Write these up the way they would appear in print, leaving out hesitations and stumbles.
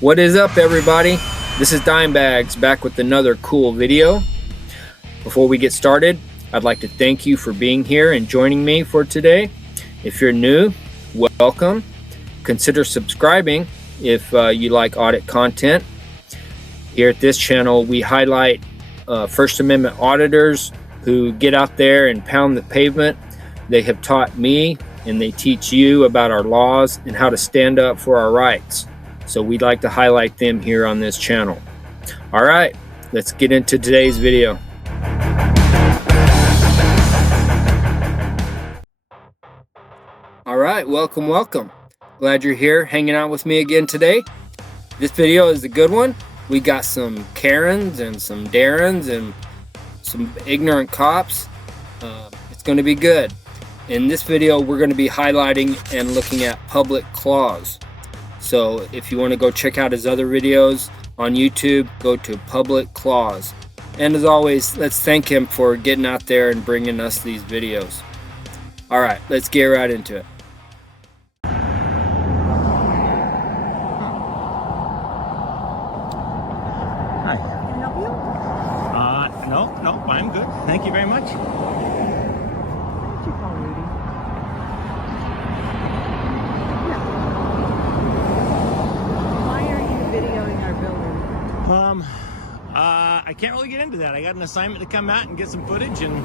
What is up, everybody? This is Dimebags back with another cool video. Before we get started, I'd like to thank you for being here and joining me for today. If you're new, welcome. Consider subscribing if you like audit content. Here at this channel, we highlight First Amendment auditors who get out there and pound the pavement. They have taught me and they teach you about our laws and how to stand up for our rights. So we'd like to highlight them here on this channel. All right, let's get into today's video. All right, welcome. Glad you're here hanging out with me again today. This video is a good one. We got some Karens and some Darrens and some ignorant cops. It's going to be good. In this video, we're going to be highlighting and looking at public clause. So if you want to go check out his other videos on YouTube, go to public clause. And as always, let's thank him for getting out there and bringing us these videos. All right, let's get right into it. Hi. Can I help you? No, I'm good. Thank you very much. What's your call, Rudy? Why are you videoing our building? I can't really get into that. I got an assignment to come out and get some footage, and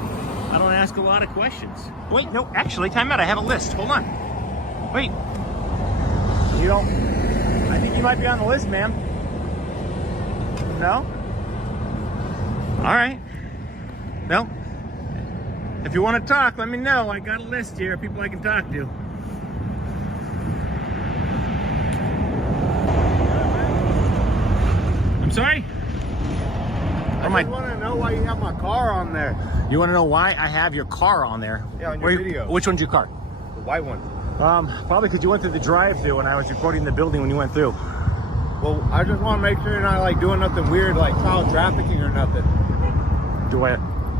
I don't ask a lot of questions. Wait, no, actually, time out. I have a list. Hold on. Wait. You don't... I think you might be on the list, ma'am. No? All right. Well, if you want to talk, let me know. I got a list here of people I can talk to. I'm sorry? I just want to know why you have my car on there. You want to know why I have your car on there? Yeah, on your video. Which one's your car? The white one. Probably because you went through the drive-thru when I was recording the building when you went through. Well, I just want to make sure you're not like doing nothing weird like child trafficking or nothing.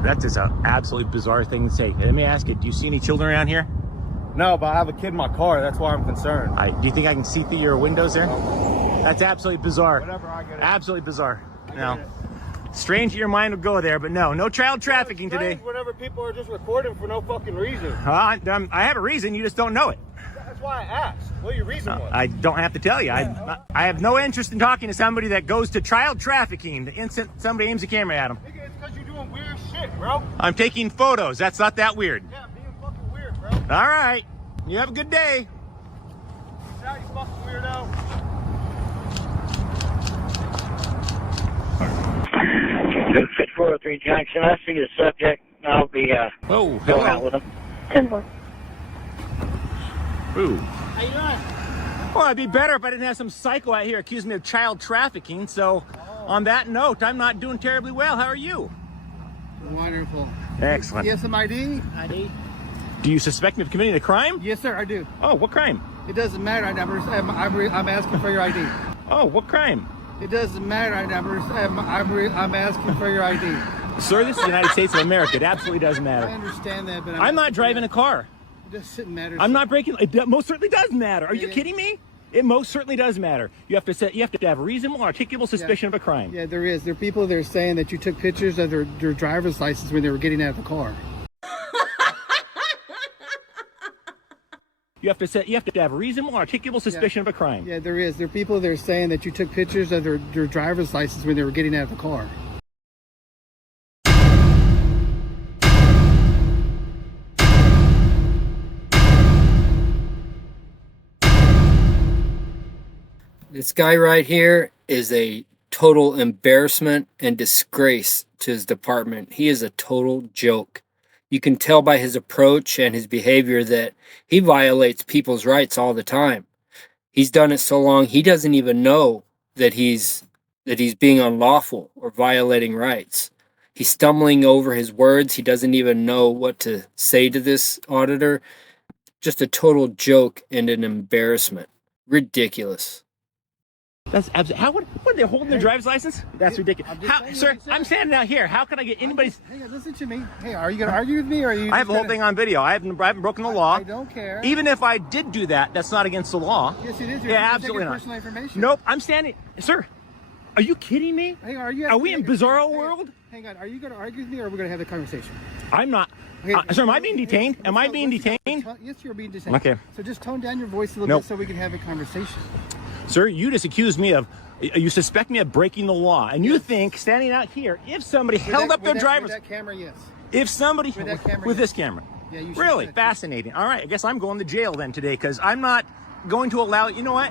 That's just an absolutely bizarre thing to say. Let me ask you, do you see any children around here? No, but I have a kid in my car. That's why I'm concerned. Do you think I can see through your windows there? That's absolutely bizarre. Whatever, I get it. Absolutely bizarre. I No. get it. Strange that your mind would go there, but no child trafficking today. Whenever people are just recording for no fucking reason. I have a reason, you just don't know it. That's why I asked. What your reason was? I don't have to tell you. I have no interest in talking to somebody that goes to child trafficking the instant somebody aims a camera at them. Nigga, it's because you're doing weird shit, bro. I'm taking photos. That's not that weird. Yeah, being fucking weird, bro. All right. You have a good day. Peace out, you fucking weirdo. 403 Junction. I see the subject. I'll be Oh, going out with him. 10-4. Ooh. How you doing? Well, it'd be better if I didn't have some psycho out here accusing me of child trafficking. So, on that note, I'm not doing terribly well. How are you? Wonderful. Excellent. You have some ID? Do you suspect me of committing a crime? Yes, sir, I do. Oh, what crime? It doesn't matter. I'm asking for your ID. Oh, what crime? It doesn't matter. I'm asking for your ID. Sir, this is the United States of America. It absolutely does I matter. understand that, but I'm not driving a car. It doesn't matter. I'm not breaking. It most certainly does matter. Are you Yeah. kidding me? It most certainly does matter. You have to have reasonable, articulable suspicion of a crime. Yeah, there is. There are people that are saying that you took pictures of their driver's license when they were getting out of the car. You have to have reasonable, articulable suspicion of a crime. Yeah, there is. There are people that are saying that you took pictures of their driver's license when they were getting out of the car. This guy right here is a total embarrassment and disgrace to his department. He is a total joke. You can tell by his approach and his behavior that he violates people's rights all the time. He's done it so long, he doesn't even know that he's being unlawful or violating rights. He's stumbling over his words. He doesn't even know what to say to this auditor. Just a total joke and an embarrassment. Ridiculous. That's absolutely. How would what, they're holding their driver's license? That's ridiculous. I'm just How, saying sir, what you said. I'm standing out here. How can I get anybody's? Hey, listen to me. Hey, are you going to argue with me, or are you? I have the whole thing on video. I haven't broken the law. I don't care. Even if I did do that, that's not against the law. Yes, it is. Yeah, absolutely not. Personal information. Nope. I'm standing, sir. Are you kidding me? Hey, are you? Are we in bizarro Hang on. world? Hang on. Are you going to argue with me, or are we going to have the conversation? I'm not. Okay, Sir, am I being detained? Am I being detained? Yes, you're being detained. Okay. So just tone down your voice a little Nope. bit so we can have a conversation. Sir, you just accused me of, you suspect me of breaking the law. And you think, standing out here, if somebody held up their driver's... With that camera, yes. If somebody... With that camera, with yes. this camera. Yeah, you should Really? do that. Fascinating. All right, I guess I'm going to jail then today because I'm not going to allow... You know what?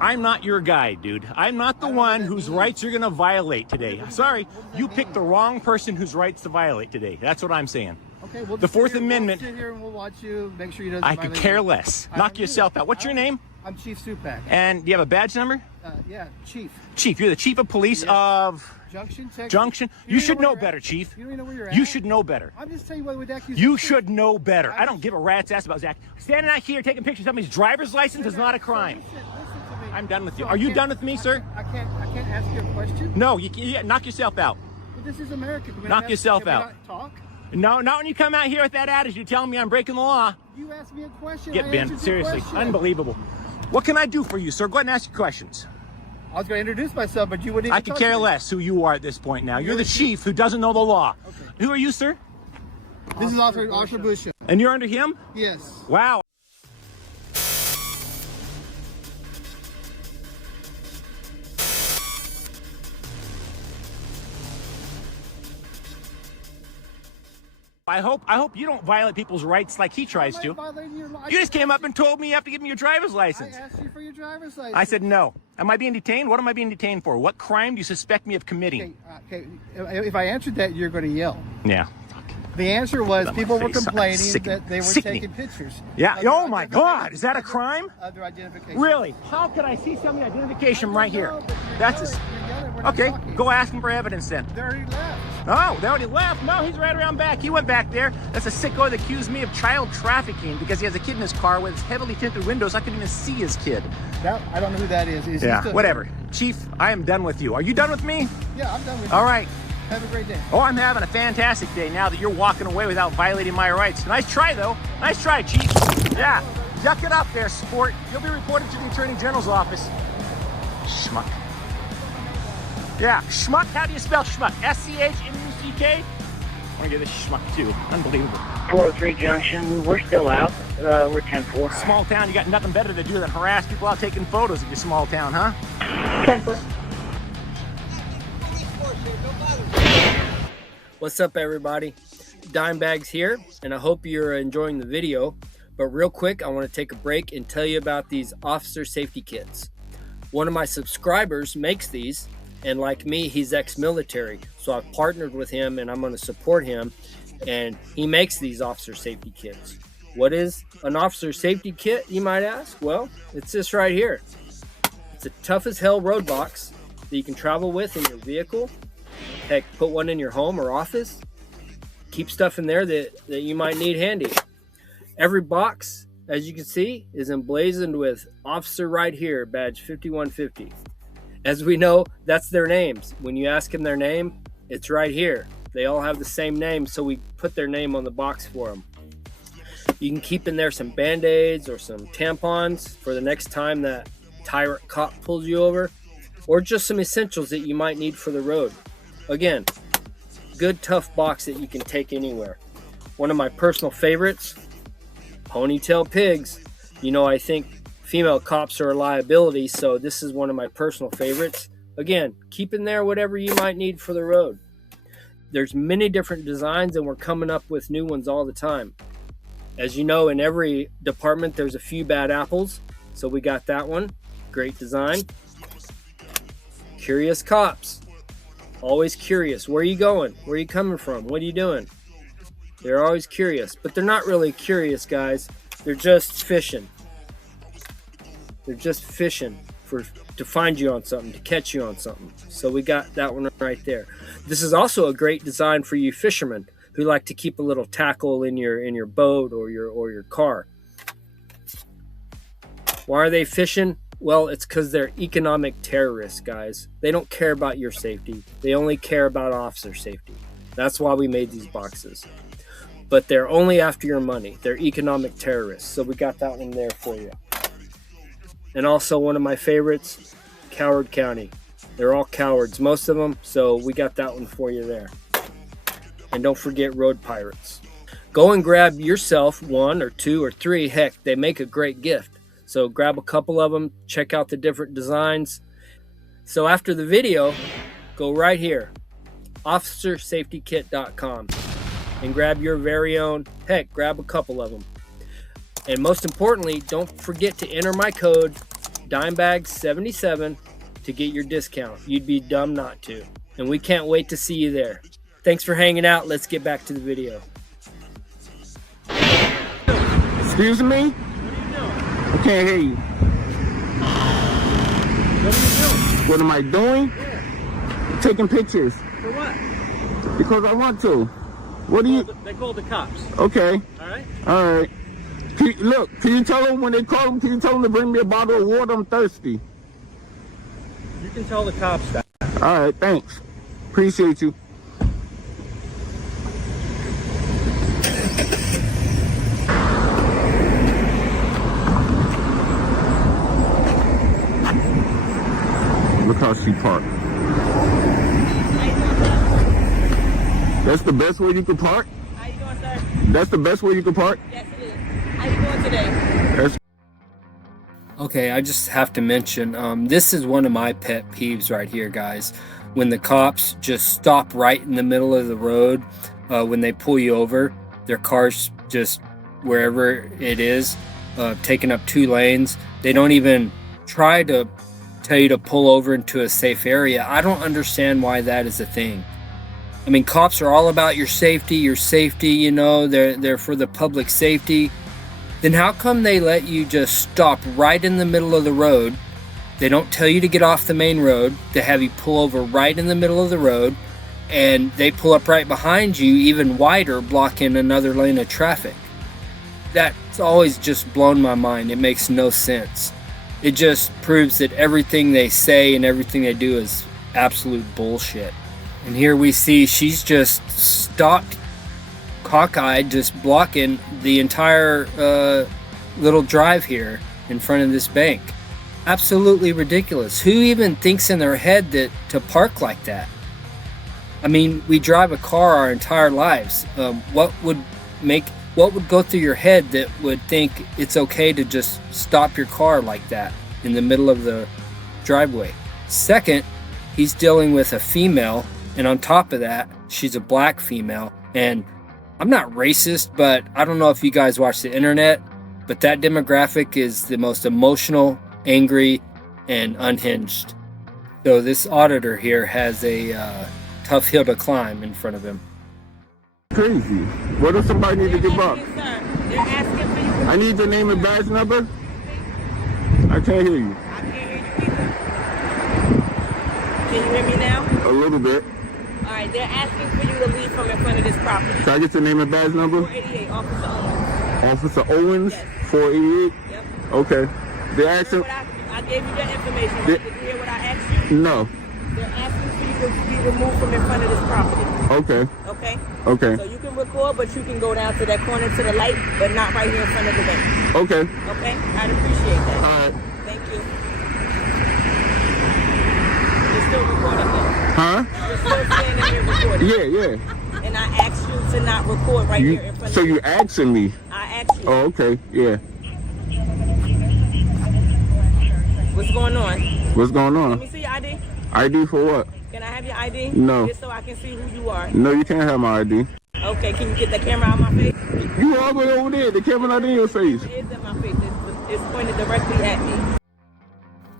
I'm not your guy, dude. I'm not the one whose rights you're going to violate today. Sorry, you picked the wrong person whose rights to violate today. That's what I'm saying. Okay, we'll The just Fourth sit here, Amendment... We'll sit here and we'll watch you. Make sure you don't. I could care less. Knock yourself out. What's your name? I'm Chief Supak. And do you have a badge number? Yeah, Chief. Chief, you're the chief of police of... Junction, Texas. Junction. You should know better, Chief. You don't know where you're at. You should know better. I'm just telling you what with accusation. You should know better. I don't give a rat's ass about Zach. Standing out here taking pictures of somebody's driver's license is not a crime. Listen to me. I'm done with you. So Are I you can't- done with me, sir? I can't ask you a question. No, you knock yourself out. But this is America. Can we Knock not- yourself can we out. not talk. No, not when you come out here with that attitude telling me I'm breaking the law. You asked me a question. Get I bent. answered your Seriously. question. Unbelievable. What can I do for you, sir? Go ahead and ask your questions. I was going to introduce myself, but you wouldn't even I could talk care to me. less who you are at this point now. You're the chief who doesn't know the law. Okay. Who are you, sir? This is Officer Bush. And you're under him? Yes. Wow. I hope you don't violate people's rights like he tries to. You just came up and told me you have to give me your driver's I license. asked you for your driver's license. I said no. Am I being detained? What am I being detained for? What crime do you suspect me of committing? Okay. If I answered that, you're going to yell. Yeah. The answer was on my people were face. complaining Sickening. that they were Sickening. taking pictures. Yeah. of their Oh my God. identification- Is that a crime? Of their identification. Really? How could I see somebody's identification I right don't here? know, but you're That's yelling, you're yelling, we're not okay. talking. Go ask him for evidence then. They already left. Oh, they already left. No, he's right around back. He went back there. That's a sicko that accused me of child trafficking because he has a kid in his car with heavily tinted windows. I couldn't even see his kid. I don't know who that is. Is he Yeah, still- whatever. Chief, I am done with you. Are you done with me? Yeah, I'm done with you. All right. Have a great day. Oh, I'm having a fantastic day now that you're walking away without violating my rights. Nice try, though. Nice try, Chief. Yeah. Yuck it up there, sport. You'll be reported to the Attorney General's office. Schmuck. Yeah, schmuck. How do you spell schmuck? S-C-H-M-U-C-K? I want to get this schmuck, too. Unbelievable. 403 Junction, we're still out. We're 10-4. Small town, you got nothing better to do than harass people out taking photos of your small town, huh? 10-4. What's up, everybody? Dimebags here, and I hope you're enjoying the video. But real quick, I want to take a break and tell you about these officer safety kits. One of my subscribers makes these, and like me, he's ex-military. So I've partnered with him, and I'm going to support him. And he makes these officer safety kits. What is an officer safety kit, you might ask? Well, it's this right here. It's a tough as hell road box that you can travel with in your vehicle. Heck, put one in your home or office. Keep stuff in there that you might need handy. Every box, as you can see, is emblazoned with officer right here, badge 5150. As we know, that's their names. When you ask them their name, it's right here. They all have the same name, so we put their name on the box for them. You can keep in there some Band-Aids or some tampons for the next time that tyrant cop pulls you over, or just some essentials that you might need for the road. Again, good tough box that you can take anywhere. One of my personal favorites, ponytail pigs. You know, I think female cops are a liability, so this is one of my personal favorites. Again, keep in there whatever you might need for the road. There's many different designs, and we're coming up with new ones all the time. As you know, in every department there's a few bad apples, so we got that one. Great design. Curious cops. Always curious. Where are you going? Where are you coming from? What are you doing? They're always curious, but they're not really curious, guys. They're just fishing. They're just fishing to find you on something, to catch you on something. So we got that one right there. This is also a great design for you fishermen who like to keep a little tackle in your boat or your car. Why are they fishing? Well, it's because they're economic terrorists, guys. They don't care about your safety. They only care about officer safety. That's why we made these boxes. But they're only after your money. They're economic terrorists. So we got that one there for you. And also one of my favorites, Coward County. They're all cowards, most of them. So we got that one for you there. And don't forget Road Pirates. Go and grab yourself 1 or 2 or 3. Heck, they make a great gift. So grab a couple of them, check out the different designs. So after the video, go right here, officersafetykit.com, and grab your very own. Heck, grab a couple of them. And most importantly, don't forget to enter my code DIMEBAGS77 to get your discount. You'd be dumb not to. And we can't wait to see you there. Thanks for hanging out. Let's get back to the video. Excuse me? I can't hear you. What are you doing? What am I doing? Yeah. Taking pictures. For what? Because I want to. What do you... They called the cops. Okay. All right? All right. Look, can you tell them when they call them, can you tell them to bring me a bottle of water? I'm thirsty. You can tell the cops that. All right, thanks. Appreciate you. Look how she parked. That's the best way you can park? How you doing, sir? That's the best way you can park? Yes, it is. How you doing today? That's Okay, I just have to mention, this is one of my pet peeves right here, guys. When the cops just stop right in the middle of the road, when they pull you over, their car's just wherever it is, taking up 2 lanes. They don't even try to tell you to pull over into a safe area. I don't understand why that is a thing. I mean, cops are all about your safety, you know, they're for the public safety. Then how come they let you just stop right in the middle of the road? They don't tell you to get off the main road. They have you pull over right in the middle of the road, and they pull up right behind you, even wider, blocking another lane of traffic. That's always just blown my mind. It makes no sense. It just proves that everything they say and everything they do is absolute bullshit. And here we see she's just stopped, cockeyed, just blocking the entire little drive here in front of this bank. Absolutely ridiculous. Who even thinks in their head that to park like that? I mean, we drive a car our entire lives. What would go through your head that would think it's okay to just stop your car like that in the middle of the driveway? Second, he's dealing with a female, and on top of that, she's a black female. And I'm not racist, but I don't know if you guys watch the internet, but that demographic is the most emotional, angry, and unhinged. So this auditor here has a tough hill to climb in front of him. crazy. What if somebody need to give up? They're asking for you. I need your name and badge number. I can't hear you. I can't hear you either. Can you hear me now? A little bit. All right, they're asking for you to leave from in front of this property. Can I get your name and badge number? 488, Officer Owens. Officer Owens, Yes. 488? Yep. Okay. They're asking... I gave you that information. Did you hear what I asked you? No. They're asking for you to be removed from in front of this property. Okay. Okay? Okay. So you can record, but you can go down to that corner to the light, but not right here in front of the bank. Okay. Okay? I'd appreciate that. All right. Thank you. You're still recording though. Huh? You're still standing here recording. Yeah, yeah. And I asked you to not record right here in front So of you asking me? I asked you. Oh, okay. Yeah. What's going on? What's going Let on? me see your ID. ID for what? Can I have your ID? No. Just so I can see who you are. No, you can't have my ID. Okay, can you get the camera out of my face? You all the way over there. The camera not in your face. It is in my face. It's pointed directly at me.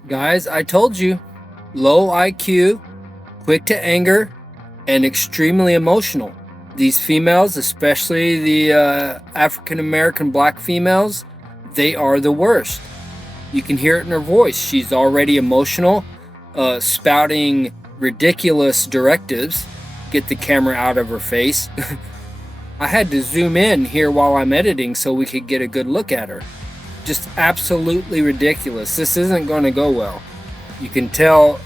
Guys, I told you, low IQ, quick to anger, and extremely emotional. These females, especially the African American black females, they are the worst. You can hear it in her voice. She's already emotional, spouting ridiculous directives. Get the camera out of her face. I had to zoom in here while I'm editing so we could get a good look at her. just absolutely ridiculous. This isn't going to go well. You can tell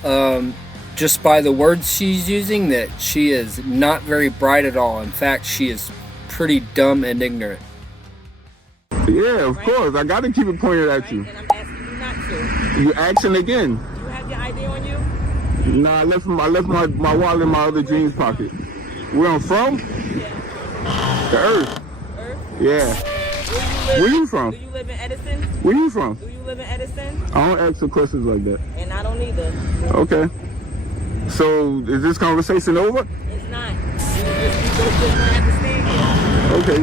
just by the words she's using that she is not very bright at all. In fact, she is pretty dumb and ignorant. Yeah, of course. I got to keep it pointed at you. And I'm asking you not to. You action again. Do you have your ID on you? Nah, I left my wallet in my other jeans pocket. Where I'm from? Yeah. The Earth. Earth? Yeah. Where you from? Do you live in Edison? Where you from? Do you live in Edison? I don't ask the questions like that. And I don't either. Okay. So, is this conversation over? It's not. You both just don't have to stand here. Okay.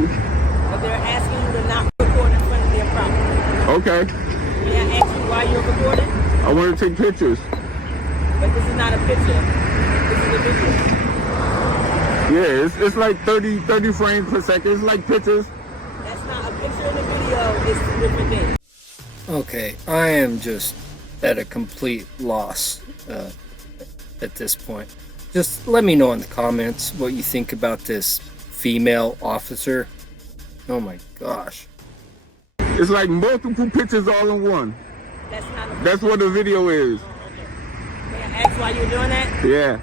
But they're asking you to not record in front of their property. Okay. May I ask you why you're recording? I want to take pictures. But this is not a picture. This is a video. Yeah, it's like 30 frames per second. It's like pictures. That's not a picture in the video. It's two different things. Okay, I am just at a complete loss at this point. Just let me know in the comments what you think about this female officer. Oh my gosh. It's like multiple pictures all in one. That's not a That's what the video is. May I ask why you're doing that? Yeah.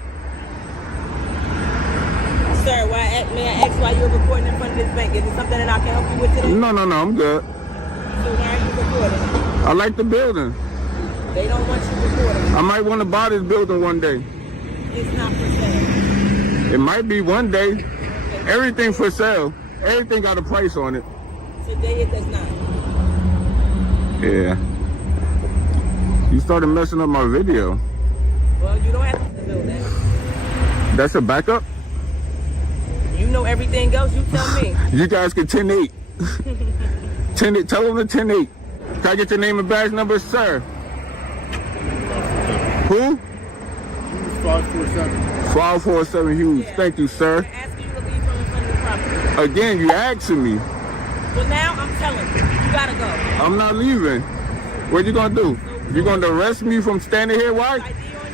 Sir, may I ask why you're recording in front of this bank? Is it something that I can help you with today? No, I'm good. So why are you recording? I like the building. They don't want you recording. I might want to buy this building one day. It's not for sale. It might be one day. Everything for sale. Everything got a price on it. Today it does not. Yeah. You started messing up my video. Well, you don't have to do that. That's a backup? You know everything else, you tell me. You guys can 10-8. 10-8. Tell them to 10-8. Can I get your name and badge number, sir? Who? 547. 547 Hughes. Yeah. Thank you, sir. I'm asking you to leave from in front of the property. Again, you asking me. Well, now I'm telling you. You gotta go. I'm not leaving. What you gonna do? You gonna arrest me from standing here? Why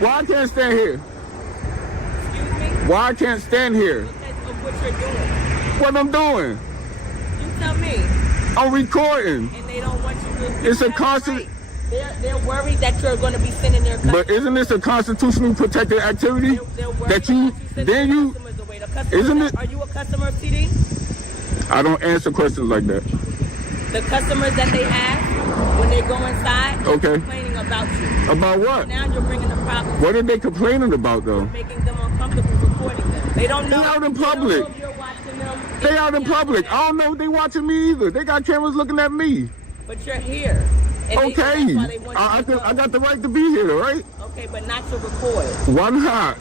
I can't stand here? Excuse me? Why I can't stand here? Because of what you're doing. What I'm doing? You tell me. I'm recording. And they don't want you to. It's a You have constant. right. They're worried that you're going to be sending their customers. But isn't this a constitutionally protected activity? They're worried That you, sending then their you, customers away. The customers isn't it? Are you a customer of TD? I don't answer questions like that. The customers that they have, when they go inside, they're Okay. complaining about you. About what? Now you're bringing the problem. What are they complaining about though? Making them uncomfortable recording them. They don't know. They out in they don't public. know if you're watching them. They out in public. I don't know if they watching me either. They got cameras looking at me. But you're here. And Okay. that's why they want you to go. I got the right to be here, right? Okay, but not to record. Why not?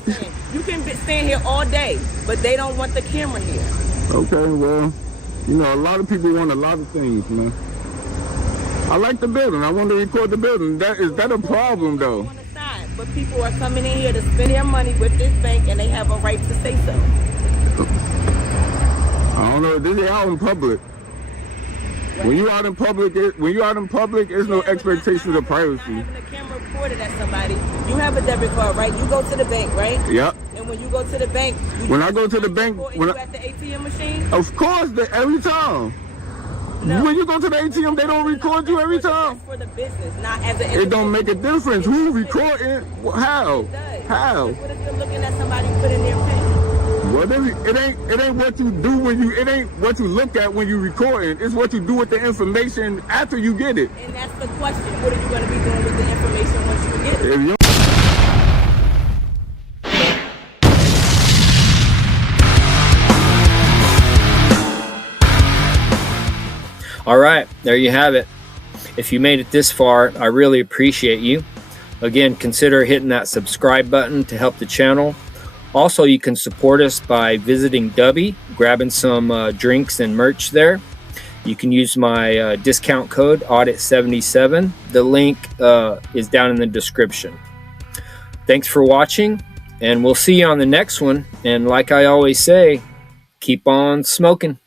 You can stand here all day, but they don't want the camera here. Okay, well, you know, a lot of people want a lot of things, man. I like the building. I want to record the building. Is that a problem, though? On the side, but people are coming in here to spend their money with this bank, and they have a right to say so. I don't know. This is out in public. When you out in public, there's no expectations of privacy. Not having a camera recorded at somebody. You have a debit card, right? You go to the bank, right? Yep. And when you go to the bank, When I go to the bank, you at the ATM machine. of course, every time. No. When you go to the ATM, they don't record you every time. That's for the business, not as an. It don't make a difference. Who recording? How? It does. How? What if they're looking at somebody put in their pay? Well, it ain't what you do when it ain't what you look at when you recording. It's what you do with the information after you get it. And that's the question. What are you going to be doing with the information once you get it? If you All right, there you have it. If you made it this far, I really appreciate you. Again, consider hitting that subscribe button to help the channel. Also, you can support us by visiting DUBBY, grabbing some drinks and merch there. You can use my discount code Audit77. The link is down in the description. Thanks for watching, and we'll see you on the next one. And like I always say, keep on smoking.